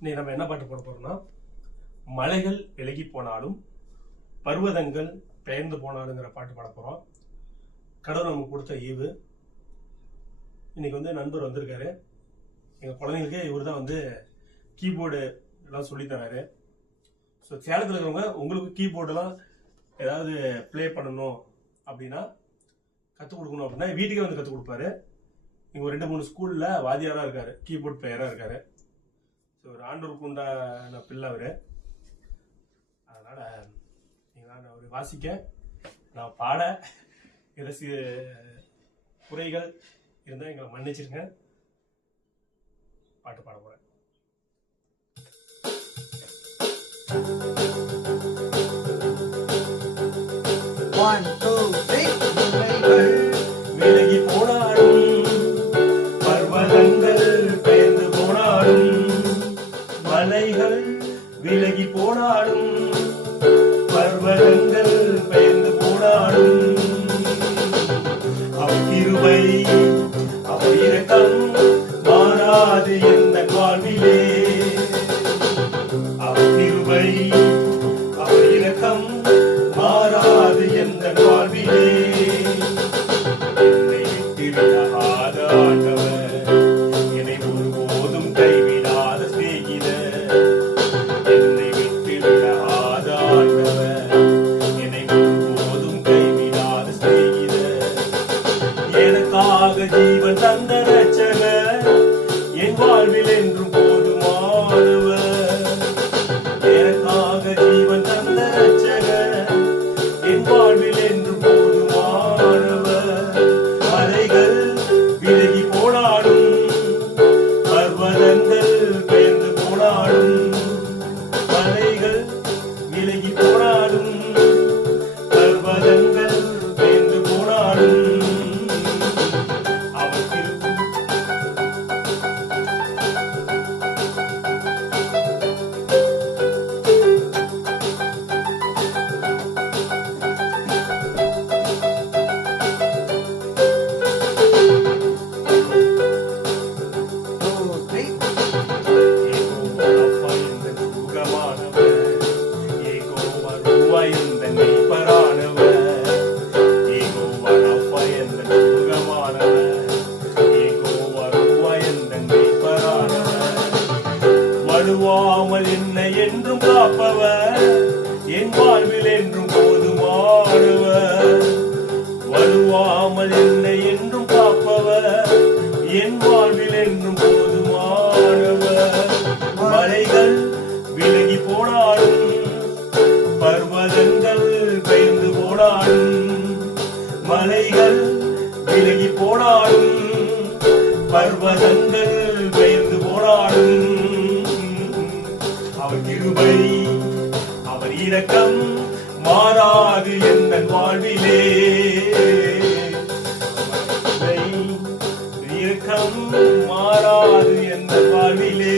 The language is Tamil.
இன்னைக்கு நம்ம என்ன பாட்டு போட போறோம்னா, மலைகள் விலகி போனாலும் பர்வதங்கள் பெயர்ந்து போனாலுங்கிற பாட்டு பாட போறோம். கடவுள் நமக்கு கொடுத்த ஈவு. இன்னைக்கு வந்து நண்பர் வந்திருக்காரு. எங்க குழந்தைங்களுக்கு இவர் தான் வந்து கீபோர்டு எல்லாம் சொல்லி தராரு. ஸோ சேலத்தில் இருக்கிறவங்க உங்களுக்கு கீபோர்டெல்லாம் ஏதாவது ப்ளே பண்ணணும் அப்படின்னா, கற்றுக் கொடுக்கணும் அப்படின்னா வீட்டுக்கே வந்து கற்றுக் கொடுப்பாரு. இங்கே ஒரு 2-3 ஸ்கூலில் வாத்தியாராக இருக்காரு, கீபோர்ட் பிளேயராக இருக்காரு. ஸோ ஒரு ஆண்டூருக்கு உண்டான பிள்ளை அவர். அதனால் நீங்கள் அவர் வாசிக்க, நான் பாட ஏதாச்சும் குறைகள் இருந்தால் எங்களை மன்னிச்சிருங்க. பாட்டு பாட போகிறேன். One, two, three. விலகி போனாலும் பர்வதங்கள் பெயர்ந்து போனாலும் மலைகள் விலகி போனாலும் பர்வதங்கள் பெயர்ந்து போனாலும் அவ்விருவை அவ்விரக்கம் மாறாது எந்த வாழ்விலே. அவ்விருவை அவ்விரக்கம் மாறாது எந்த வாழ்விலே. என்னை விட்டுவிடாத ஆண்டவர், என்னை ஒருபோதும் கைவிடாத சிநேகிதர். என்னை விட்டுவிடாத ஆண்டவர், என்னை ஒருபோதும் கைவிடாத சிநேகிதர். எனக்காக ஜீவன் தந்த ரட்சகர், என் வாழ்வில் என்றும் போதுமானவர். எனக்காக ஜீவன் தந்த ரட்சகர், என் வாழ்வில் என்றும் போதுமானவர். மலைகள் விலகி போனாலும் பர்வதங்கள் பெயர்ந்து போனாலும் மலைகள் விலகி போனாலும் பர்வதங்கள் பெயர்ந்து போனாலும் அவருக்கு வடுவாமல் என்னை என்றும் காப்பவர், என் வாழ்வில் என்றும் போதுமானவர். வடுவாமல் என்னை என்றும் காப்பவர், என் வாழ்வில் என்றும் போதுமானவர். மலைகள் விலகி போனாலும் பர்வதங்கள் பெயர்ந்து போனாலும் மலைகள் விலகி போனாலும் பர்வதங்கள் பெயர்ந்து போனாலும் அவர் கிருபை அவர் இரக்கம் மாறாது எந்த வாழ்விலே. இரக்கம் மாறாது எந்த வாழ்விலே.